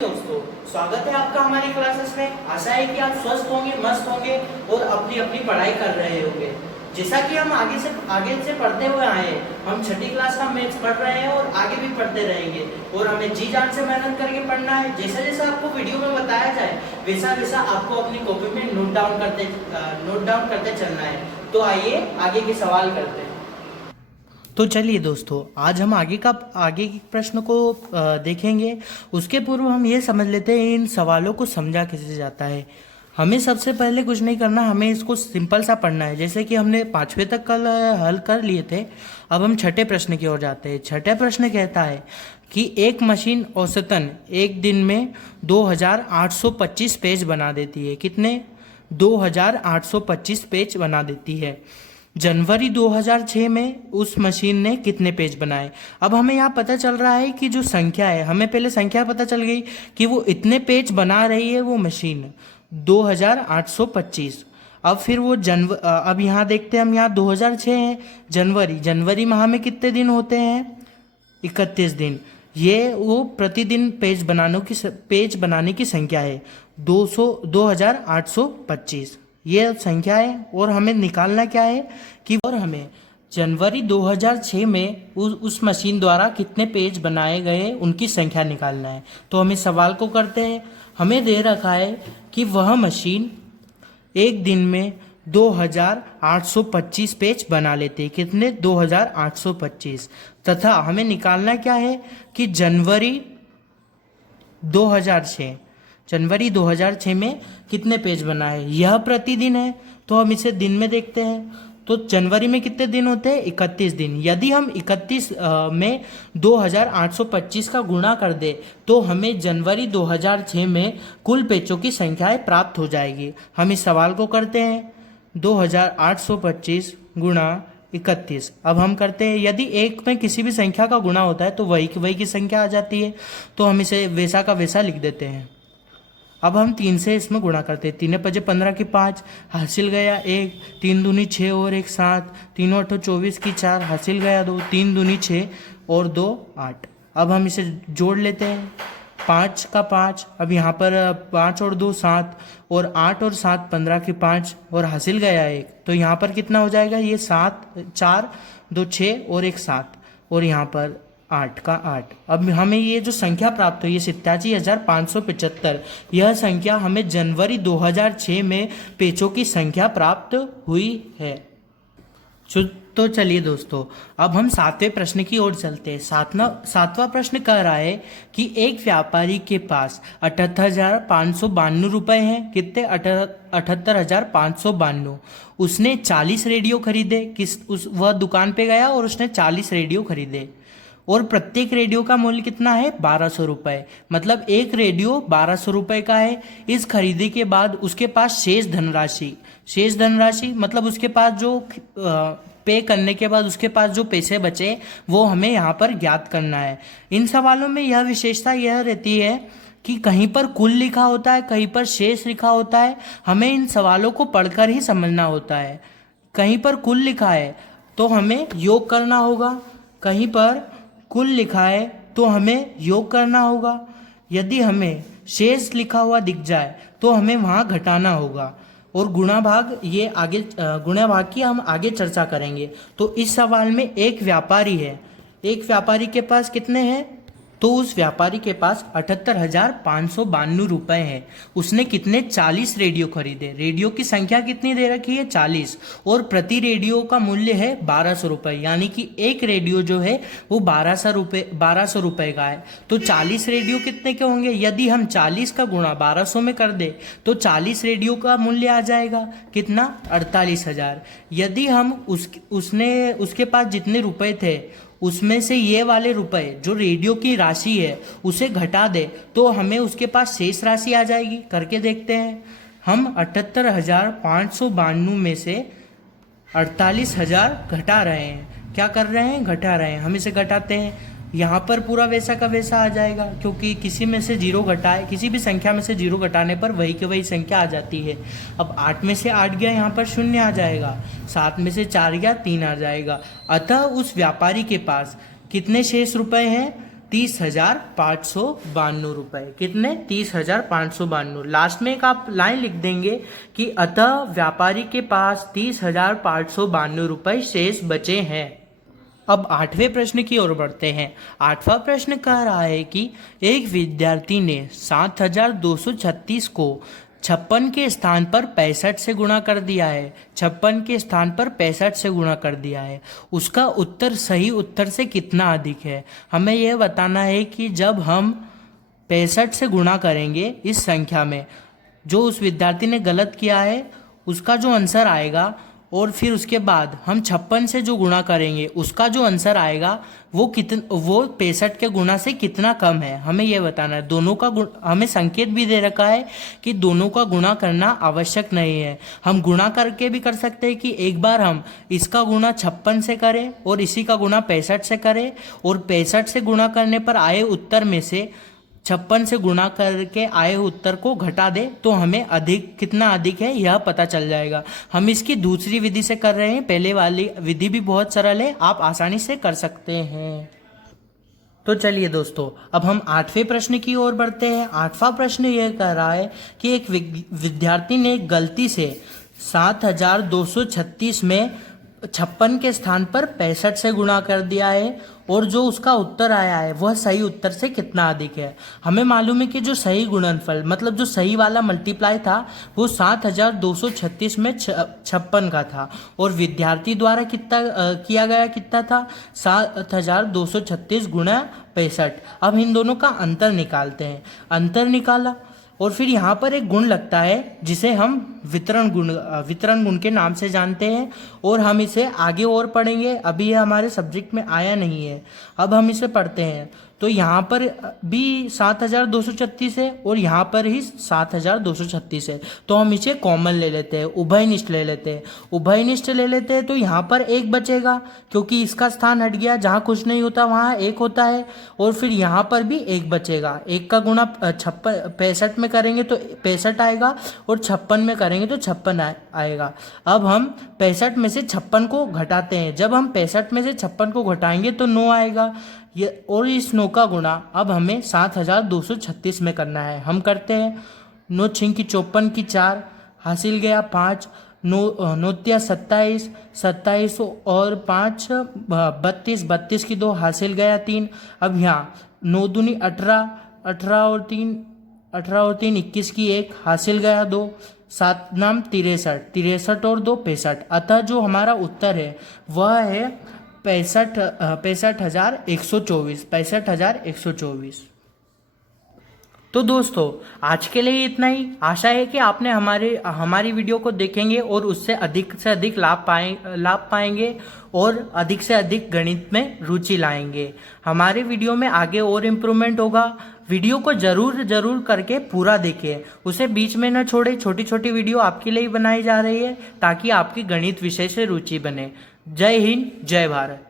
दोस्तों, स्वागत है आपका हमारी क्लासेस में। आशा है कि आप स्वस्थ होंगे, मस्त होंगे और अपनी अपनी पढ़ाई कर रहे होंगे। जैसा कि हम आगे से पढ़ते हुए आए हैं, हम छठी क्लास का मैथ्स पढ़ रहे हैं और आगे भी पढ़ते रहेंगे और हमें जी जान से मेहनत करके पढ़ना है। जैसा जैसा आपको वीडियो में बताया जाए वैसा वैसा आपको अपनी कॉपी में नोट डाउन करते चलना है। तो आइए आगे के सवाल करते हैं। तो चलिए दोस्तों, आज हम आगे के प्रश्न को देखेंगे। उसके पूर्व हम ये समझ लेते हैं इन सवालों को समझा कैसे जाता है। हमें सबसे पहले कुछ नहीं करना, हमें इसको सिंपल सा पढ़ना है। जैसे कि हमने 5वें तक कल हल कर लिए थे। अब हम छठे प्रश्न की ओर जाते हैं। छठा प्रश्न कहता है कि एक मशीन औसतन एक दिन में 2825 पेज बना देती है। कितने? 2825 पेज बना देती है। जनवरी 2006 में उस मशीन ने कितने पेज बनाए? अब हमें यहाँ पता चल रहा है कि जो संख्या है, हमें पहले संख्या पता चल गई कि वो इतने पेज बना रही है वो मशीन 2825। अब फिर वो अब यहाँ देखते हैं, हम यहाँ 2006 है। जनवरी माह में कितने दिन होते हैं? 31 दिन। ये वो प्रतिदिन पेज बनाने की संख्या है 2825। ये संख्या है और हमें निकालना क्या है कि और हमें जनवरी 2006 में उस मशीन द्वारा कितने पेज बनाए गए उनकी संख्या निकालना है। तो हम इस सवाल को करते हैं। हमें दे रखा है कि वह मशीन एक दिन में 2825 पेज बना लेते हैं। कितने? 2825। तथा हमें निकालना क्या है कि जनवरी 2006 में कितने पेज बनाए। यह प्रतिदिन है तो हम इसे दिन में देखते हैं। तो जनवरी में कितने दिन होते हैं? 31 दिन। यदि हम 31 में 2825 का गुणा कर दे तो हमें जनवरी 2006 में कुल पेजों की संख्याएं प्राप्त हो जाएगी। हम इस सवाल को करते हैं 2825 गुणा 31। अब हम करते हैं, यदि एक में किसी भी संख्या का गुणा होता है तो वही की संख्या आ जाती है। तो हम इसे वैसा का वैसा लिख देते हैं। अब हम 3 से इसमें गुणा करते हैं। 3 पजे 15 की 5 हासिल गया 1, 3 दूनी 6 और 1 7, 3 8 24 की 4 हासिल गया 2, 3 दूनी 6 और 2 8। अब हम इसे जोड़ लेते हैं। 5 का 5, अब यहाँ पर 5 और 2 7 और 8 और 7 15 की 5 और हासिल गया 1। तो यहाँ पर कितना हो जाएगा? ये 7 4 2 6 और 1 7 और यहाँ पर 8 का 8। अब हमें ये जो संख्या प्राप्त हुई है 87,575, यह संख्या हमें जनवरी 2006 में पेजों की संख्या प्राप्त हुई है। तो चलिए दोस्तों, अब हम 7वें प्रश्न की ओर चलते हैं। सातवां प्रश्न कह रहा है कि एक व्यापारी के पास 78,592 रुपए हैं। कितने? 78,592। उसने 40 रेडियो खरीदे। वह दुकान पे गया और उसने 40 रेडियो खरीदे और प्रत्येक रेडियो का मूल्य कितना है? 1200 रुपये। मतलब एक रेडियो 1200 रुपये का है। इस खरीदी के बाद उसके पास शेष धनराशि मतलब उसके पास जो पे करने के बाद उसके पास जो पैसे बचे वो हमें यहाँ पर ज्ञात करना है। इन सवालों में यह विशेषता यह रहती है कि कहीं पर कुल लिखा होता है, कहीं पर शेष लिखा होता है। हमें इन सवालों को पढ़कर ही समझना होता है। कहीं पर कुल लिखा है तो हमें योग करना होगा, कहीं पर कुल लिखा है तो हमें योग करना होगा। यदि हमें शेष लिखा हुआ दिख जाए तो हमें वहाँ घटाना होगा। और गुणा भाग की हम आगे चर्चा करेंगे। तो इस सवाल में एक व्यापारी है, एक व्यापारी के पास कितने हैं? तो उस व्यापारी के पास 78,592 रुपए हैं। उसने कितने? 40 रेडियो खरीदे। रेडियो की संख्या कितनी दे रखी है? 40। और प्रति रेडियो का मूल्य है 1200 रुपये। यानी कि एक रेडियो जो है वो 1200 रुपये का है। तो 40 रेडियो कितने के होंगे? यदि हम 40 का गुणा 1200 में कर दे तो 40 रेडियो का मूल्य आ जाएगा कितना? 48,000। यदि हम उसके पास जितने रुपए थे उसमें से ये वाले रुपए जो रेडियो की राशि है उसे घटा दे तो हमें उसके पास शेष राशि आ जाएगी। करके देखते हैं। हम 78,592 में से 48,000 घटा रहे हैं। क्या कर रहे हैं? घटा रहे हैं। हम इसे घटाते हैं। यहाँ पर पूरा वैसा का वैसा आ जाएगा, क्योंकि किसी भी संख्या में से 0 घटाने पर वही की वही संख्या आ जाती है। अब 8 में से 8 गया, यहाँ पर 0 आ जाएगा। 7 में से 4 गया, 3 आ जाएगा। अतः उस व्यापारी के पास कितने शेष रुपए हैं? 30,592 रुपए। कितने? 30,592। लास्ट में एक आप लाइन लिख देंगे कि अतः व्यापारी के पास 30,592 रुपए शेष बचे हैं। अब 8वें प्रश्न की ओर बढ़ते हैं। 8वां प्रश्न कह रहा है कि एक विद्यार्थी ने 7,236 को 56 के स्थान पर 65 से गुणा कर दिया है। 56 के स्थान पर 65 से गुणा कर दिया है। उसका उत्तर सही उत्तर से कितना अधिक है? हमें यह बताना है कि जब हम 65 से गुणा करेंगे इस संख्या में, जो उस विद्यार्थी ने गलत किया है उसका जो आंसर आएगा, और फिर उसके बाद हम 56 से जो गुणा करेंगे उसका जो आंसर आएगा वो 65 के गुणा से कितना कम है, हमें यह बताना है। दोनों का हमें संकेत भी दे रखा है कि दोनों का गुणा करना आवश्यक नहीं है। हम गुणा करके भी कर सकते हैं कि एक बार हम इसका गुणा 56 से करें और इसी का गुणा 65 से करें, और 65 से गुणा करने पर आए उत्तर में से 56 से गुणा करके आए उत्तर को घटा दे तो हमें अधिक कितना अधिक है यह पता चल जाएगा। हम इसकी दूसरी विधि से कर रहे हैं, पहले वाली विधि भी बहुत सरल है, आप आसानी से कर सकते हैं। तो चलिए दोस्तों, अब हम 8वें प्रश्न की ओर बढ़ते हैं। 8वां प्रश्न यह कह रहा है कि एक विद्यार्थी ने गलती से 7,236 में 56 के स्थान पर 65 से गुणा कर दिया है, और जो उसका उत्तर आया है वह सही उत्तर से कितना अधिक है। हमें मालूम है कि जो सही गुणनफल मतलब जो सही वाला मल्टीप्लाई था वो 7,236 में 56 का था, और विद्यार्थी द्वारा कितना किया गया कितना था? 7,236 गुणा 65। अब इन दोनों का अंतर निकालते हैं। अंतर निकाला और फिर यहाँ पर एक गुण लगता है जिसे हम वितरण गुण के नाम से जानते हैं, और हम इसे आगे और पढ़ेंगे। अभी यह हमारे सब्जेक्ट में आया नहीं है, अब हम इसे पढ़ते हैं। तो यहाँ पर भी 7,236 है और यहाँ पर ही 7,236 है, तो हम इसे कॉमन ले लेते हैं, उभयनिष्ठ ले लेते हैं। उभयनिष्ठ ले लेते हैं तो यहाँ पर एक बचेगा क्योंकि इसका स्थान हट गया, जहाँ कुछ नहीं होता वहाँ एक होता है, और फिर यहाँ पर भी एक बचेगा। एक का गुणा 65 में करेंगे तो 65 आएगा, और 56 में करेंगे तो 56 आएगा। अब हम 65 में से 56 को घटाते हैं। जब हम 65 में से 56 को घटाएंगे तो 9 आएगा, और इस 9 का गुणा अब हमें 7,236 में करना है। हम करते हैं। 9 6 की 54 की 4 हासिल गया 5, 9 तिया 27, 27 और 5 32, 32 की 2 हासिल गया 3। अब यहाँ 9 दूनी 18, 18 और 3 21 की 1 हासिल गया 2, 7 नाम 63, 63 और 2 65। अतः जो हमारा उत्तर है वह है 65,124। तो दोस्तों, आज के लिए इतना ही। आशा है कि आपने हमारी वीडियो को देखेंगे और उससे अधिक लाभ पाएंगे और अधिक से अधिक गणित में रुचि लाएंगे। हमारे वीडियो में आगे और इम्प्रूवमेंट होगा। वीडियो को जरूर करके पूरा देखिए, उसे बीच में न छोड़े। छोटी छोटी वीडियो आपके लिए ही बनाई जा रही है ताकि आपकी गणित विषय से रुचि बने। जय हिंद, जय भारत।